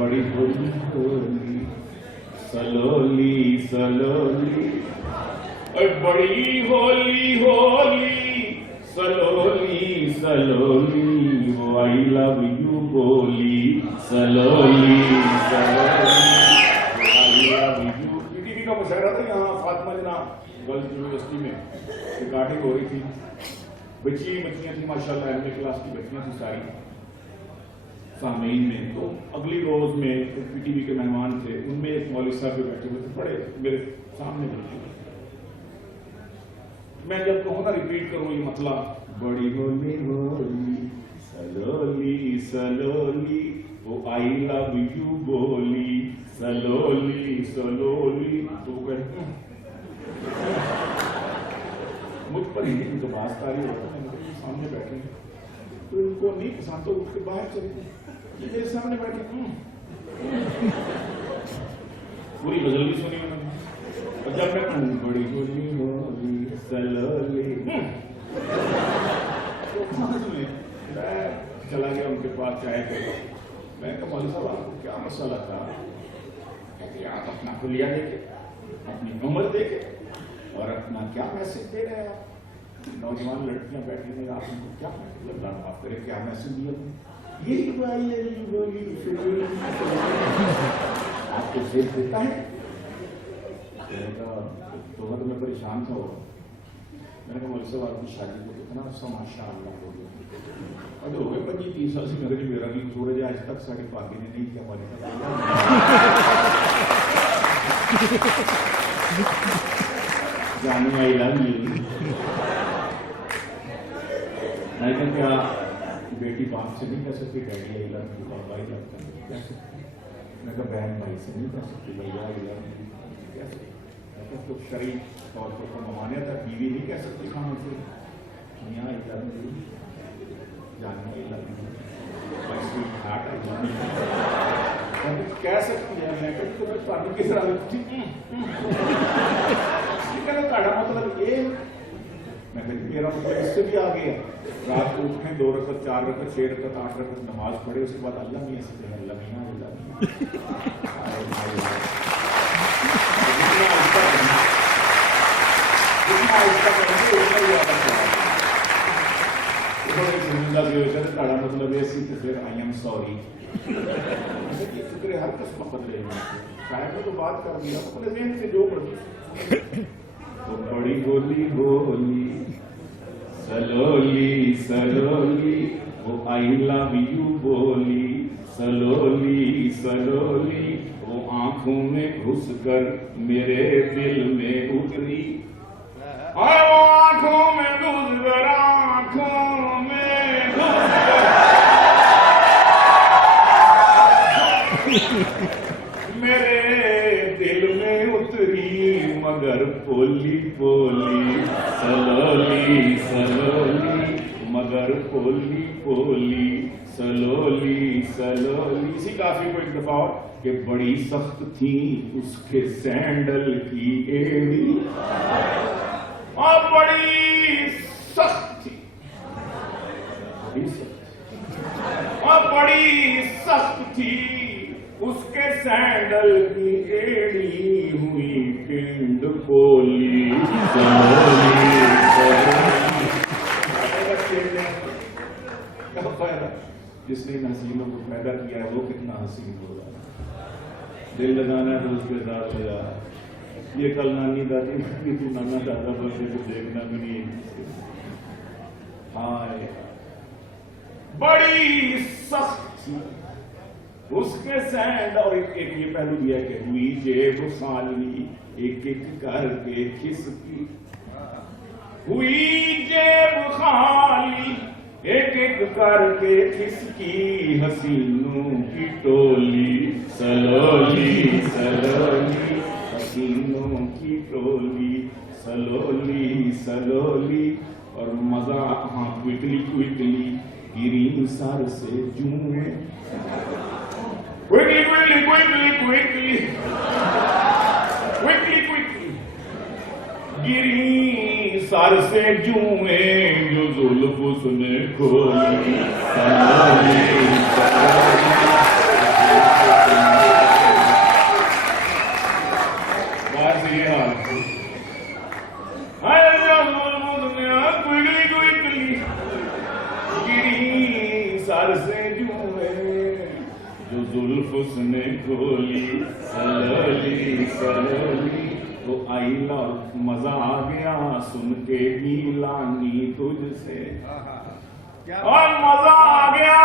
बड़ी Holi Holi slowly slowly, बड़ी Holi Holi slowly slowly, वो आई लव यू बोली slowly slowly, I love you. PTV का मुशायरा था यहाँ फातिमा जना गर्ल्स यूनिवर्सिटी में रिकॉर्डिंग हो रही थी। बच्चियां थी माशाल्लाह, एमए क्लास की बच्चियां थी सारी सामईन में। तो अगली रोज में पीटीवी के मेहमान थे, उनमें एक मौलवी साहब भी बैठे हुए थे, बड़े मेरे सामने बैठे हुए। मैं जब कहूँ ना रिपीट करूँ ये मतलब, बड़ी होली होली सलोली सलोली, वो आई लव यू बोली सलोली सलोली। तो मुझ पर ही उनको बात तारी होता है, सामने बैठे तो उनको नहीं पसंद तो उठ के बाहर चले गए, मेरे सामने बैठे पूरी गजल भी सुनी उन्होंने। और जब मैं कहूँ बड़ी होली होली सलोली, तो मैं चला गया उनके पास चाय पे। मैं कहा मौलवी साहब आपको क्या मसला था? कहते आप अपना खुलिया देखे, अपनी उम्र देखे और अपना क्या मैसेज दे रहे हैं आप? नौजवान लड़कियां बैठी हैं, आप उनको क्या अल्लाह माफ करे क्या मैसेज दिया? यही बोली आपको सेफ देता है। तो मैं परेशान था। मैंने कहा मौलवी साहब आपकी शादी को कितना अच्छा माशाअल्लाह हो गया। और हो गए 25-30 साल से मेरे लिए मेरा भी सूरज आज तक साड़ी पागी ने नहीं किया हमारे जानी आई लव यू। मैं क्या बेटी बाप से नहीं कह सकती डैडी आई लव यू, पापा आई लव यू कह सकती? मैं कहा बहन भाई से नहीं कह सकती भैया आई लव यू कह सकती? तो शरीफ तौर पर तो ममानियत है, बीवी नहीं कह सकती खाने से मियाँ आई लव यू, जानी आई लव यू, कह सकती है। मैं कहती किस तरह मतलब ये, मैं कहती मेरा मतलब इससे भी आगे है। रात को उठे 2 रकत 4 रकत 6 रकत 8 रकत नमाज पढ़े, उसके बाद अल्लाह मियाँ से अल्लाह मियाँ मतलब ये फिर आई एम सॉरी हर कस्म बदले शायद तो बात कर दिया से जो तो बड़ी होली होली सलोली सलोली, वो आई लव यू बोली सलोली सलोली, वो आंखों में घुस कर मेरे दिल में उतरी, आंखों में घुस कर आंखों में घुस मेरे दिल में उतरी, मगर पोली पोली सलोली सलोली, मगर पोली पोली सलोली सलोली। इसी काफी को एक दफा कि बड़ी सख्त थी उसके सैंडल की एड़ी, और बड़ी सख्त थी, और बड़ी सख्त थी उसके सैंडल की एड़ी, हुई पिंड पोली सलोली सलोली। क्या फायदा जिसने इन हसीनों को पैदा किया है वो कितना हसीन होगा। दिल लगाना है तो उसके साथ हो जा। ये कल नानी दादी की तू नाना दादा बच्चे को देखना भी नहीं। हाय बड़ी सख्त उसके सैंड, और एक ये पहलू दिया कि हुई जेब खाली एक एक करके खिसकी, हुई जेब खाली एक एक करके खिसकी, हसीनों की टोली सलोली सलोली, हसीनों की टोली सलोली सलोली। और मजा हाँ क्विकली क्विकली गिरी सर से जूए, quickly quickly quickly quickly quickly quickly गिरी सर से जूए, जो जुल्फ उसने खोली सलोली सलोली। जुल्फ उसने खोली सलोली सलोली, तो आई और मजा आ गया सुन के गीलानी तुझसे, और मजा आ गया।